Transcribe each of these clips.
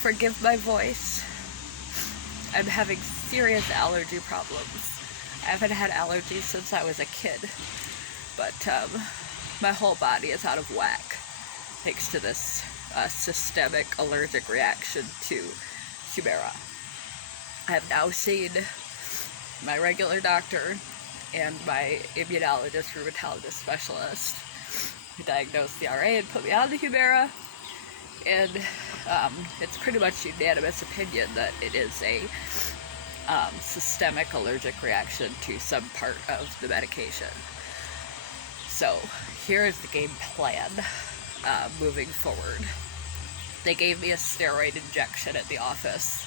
Forgive my voice. I'm having serious allergy problems. I haven't had allergies since I was a kid, but my whole body is out of whack thanks to this systemic allergic reaction to Humira. I have now seen my regular doctor and my immunologist, rheumatologist specialist, who diagnosed the RA and put me on the Humira. And it's pretty much unanimous opinion that it is a systemic allergic reaction to some part of the medication. So here is the game plan moving forward. They gave me a steroid injection at the office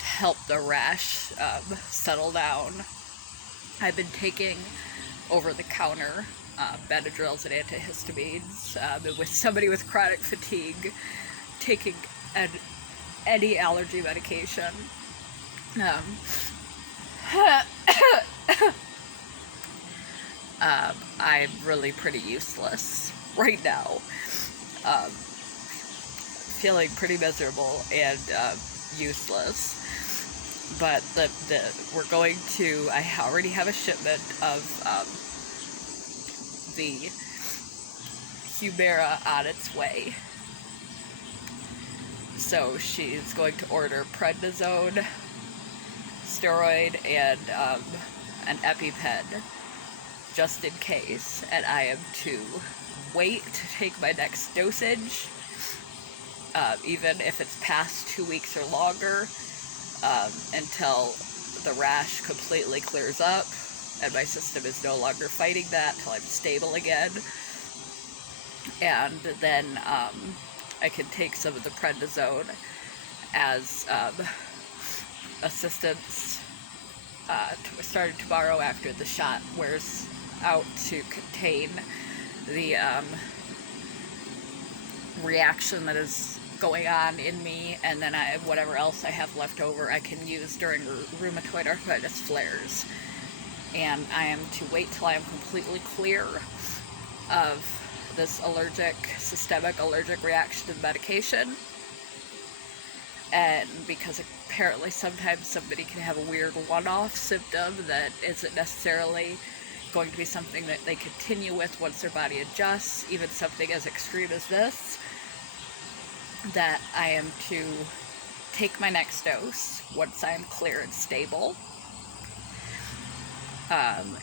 to help the rash settle down. I've been taking over-the-counter Benadryls and antihistamines. With somebody with chronic fatigue, taking any allergy medication. I'm really pretty useless right now. Feeling pretty miserable and useless. But we're going to, I already have a shipment of the Humira on its way. So she's going to order prednisone, steroid, and an EpiPen, just in case. And I am to wait to take my next dosage, even if it's past 2 weeks or longer, until the rash completely clears up and my system is no longer fighting that, till I'm stable again. And then I can take some of the prednisone as assistance starting tomorrow after the shot wears out, to contain the reaction that is going on in me, and then whatever else I have left over I can use during rheumatoid arthritis flares. And I am to wait till I am completely clear of this systemic allergic reaction to the medication. And because apparently sometimes somebody can have a weird one-off symptom that isn't necessarily going to be something that they continue with once their body adjusts, even something as extreme as this, that I am to take my next dose once I am clear and stable,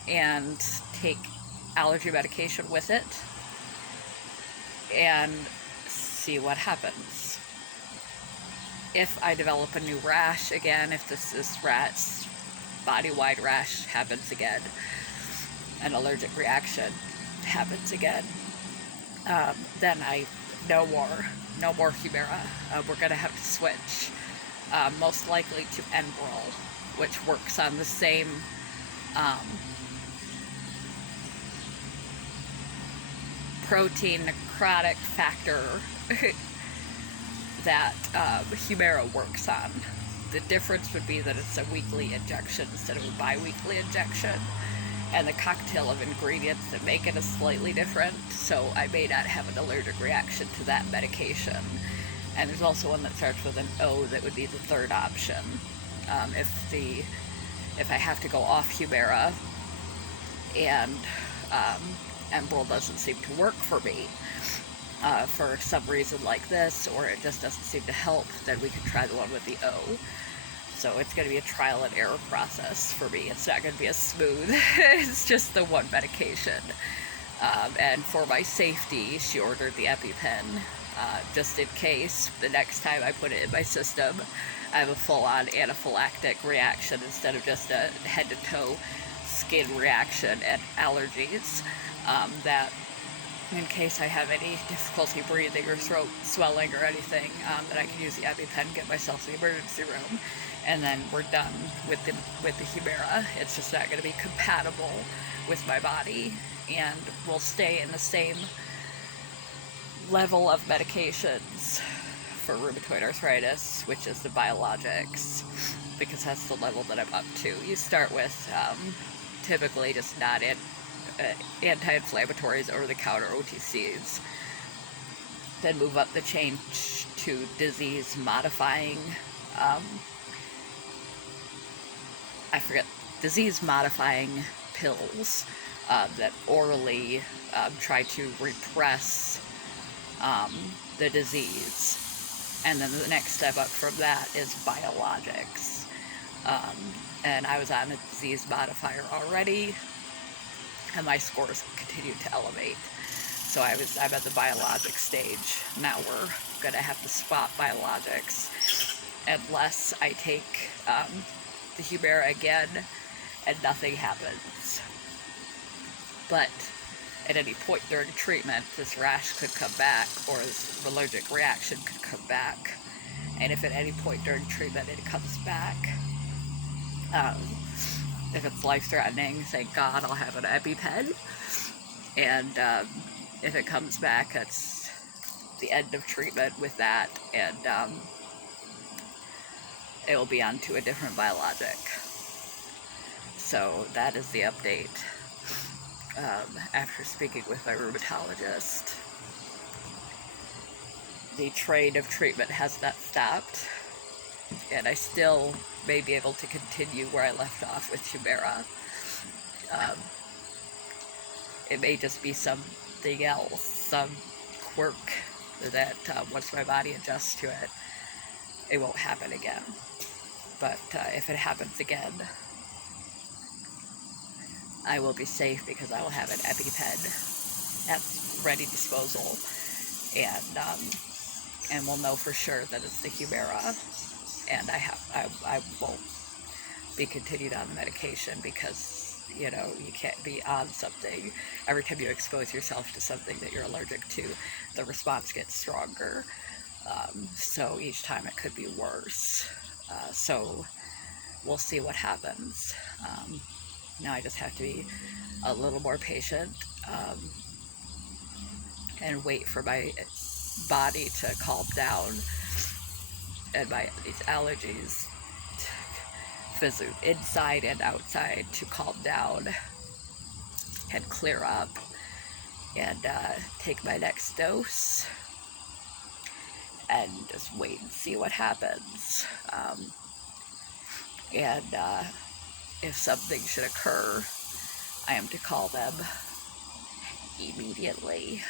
and take allergy medication with it, and see what happens. If I develop a new rash again, if this body-wide rash happens again, an allergic reaction happens again, then no more Humira. We're going to have to switch, most likely to Enbrel, which works on the same protein necrotic factor that Humira works on. The difference would be that it's a weekly injection instead of a bi-weekly injection, and the cocktail of ingredients that make it is slightly different, so I may not have an allergic reaction to that medication. And there's also one that starts with an O that would be the third option. If I have to go off Humira and Enbrel doesn't seem to work for me, for some reason like this, or it just doesn't seem to help, then we can try the one with the O. So it's going to be a trial and error process for me. It's not going to be as smooth. It's just the one medication. And for my safety, she ordered the EpiPen, just in case the next time I put it in my system, I have a full-on anaphylactic reaction instead of just a head-to-toe skin reaction and allergies. That in case I have any difficulty breathing or throat swelling or anything, that I can use the EpiPen, get myself to the emergency room, and then we're done with the Humira. It's just not going to be compatible with my body, and we'll stay in the same level of medications for rheumatoid arthritis, which is the biologics, because that's the level that I'm up to. You start with typically just not anti-inflammatories, over-the-counter OTCs, then move up the chain to disease modifying, disease modifying pills that orally try to repress the disease. And then the next step up from that is biologics. And I was on a disease modifier already, and my scores continued to elevate. So I'm at the biologic stage. Now we're going to have to swap biologics unless I take the Humira again and nothing happens. But at any point during treatment, this rash could come back, or this allergic reaction could come back. And if at any point during treatment it comes back, if it's life-threatening, thank God I'll have an EpiPen. And if it comes back, that's the end of treatment with that, and it will be on to a different biologic. So that is the update. After speaking with my rheumatologist, the train of treatment has not stopped, and I still may be able to continue where I left off with Humira. It may just be something else, some quirk that once my body adjusts to it, it won't happen again. But if it happens again, I will be safe because I will have an EpiPen at ready disposal, and we'll know for sure that it's the Humira, and I won't be continued on the medication because, you know, you can't be on something. Every time you expose yourself to something that you're allergic to, the response gets stronger. So each time it could be worse. So we'll see what happens. Now I just have to be a little more patient and wait for my body to calm down and these allergies, inside and outside, to calm down and clear up, and take my next dose and just wait and see what happens. And if something should occur, I am to call them immediately.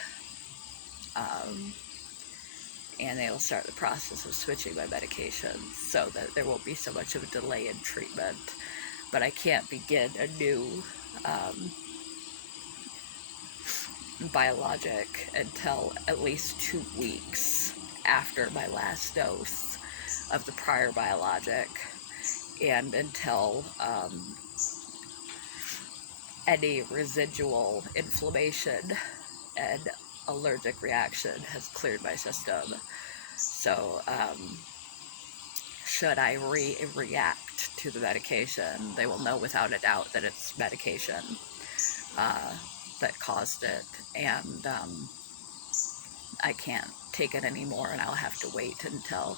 And they will start the process of switching my medications so that there won't be so much of a delay in treatment. But I can't begin a new biologic until at least 2 weeks after my last dose of the prior biologic, and until any residual inflammation and allergic reaction has cleared my system. So should I react to the medication, they will know without a doubt that it's medication that caused it, and I can't take it anymore, and I'll have to wait until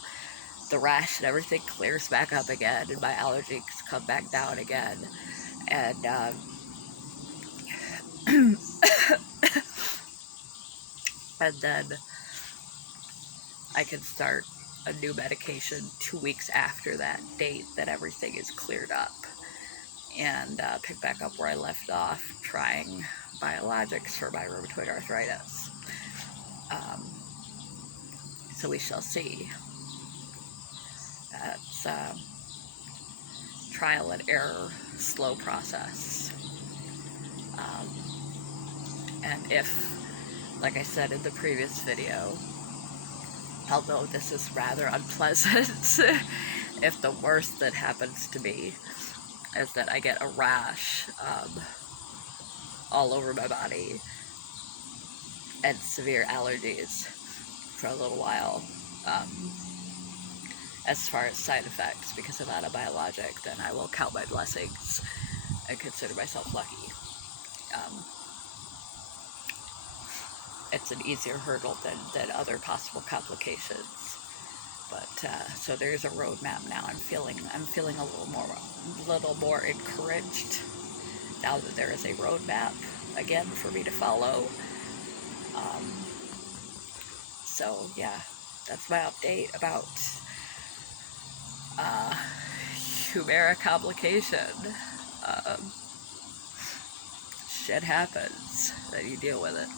the rash and everything clears back up again and my allergies come back down again, and and then I can start a new medication 2 weeks after that date that everything is cleared up, and pick back up where I left off, trying biologics for my rheumatoid arthritis. So we shall see. It's trial and error, slow process. And if, like I said in the previous video, although this is rather unpleasant, if the worst that happens to me is that I get a rash all over my body and severe allergies for a little while, as far as side effects, because I'm not a biologic, then I will count my blessings and consider myself lucky. It's an easier hurdle than other possible complications. But so there's a roadmap now. I'm feeling a little more encouraged now that there is a roadmap again for me to follow. So yeah, that's my update about Humira complication. Um, Shit happens, then you deal with it.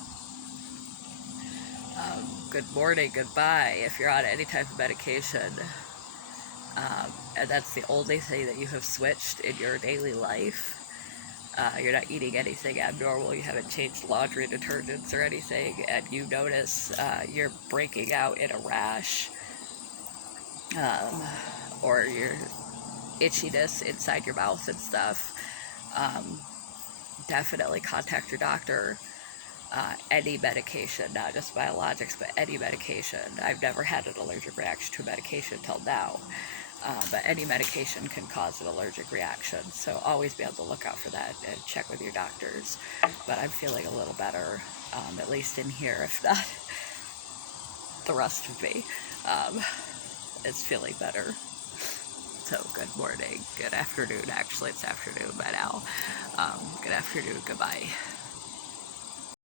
Good morning, goodbye. If you're on any type of medication, and that's the only thing that you have switched in your daily life, you're not eating anything abnormal, you haven't changed laundry detergents or anything, and you notice you're breaking out in a rash, um, or your itchiness inside your mouth and stuff, um, definitely contact your doctor. Any medication, not just biologics, but any medication. I've never had an allergic reaction to a medication till now, but any medication can cause an allergic reaction, so always be on the lookout for that and check with your doctors. But I'm feeling a little better, at least in here, if not the rest of me is feeling better. So good morning, good afternoon, actually it's afternoon by now. Good afternoon, goodbye.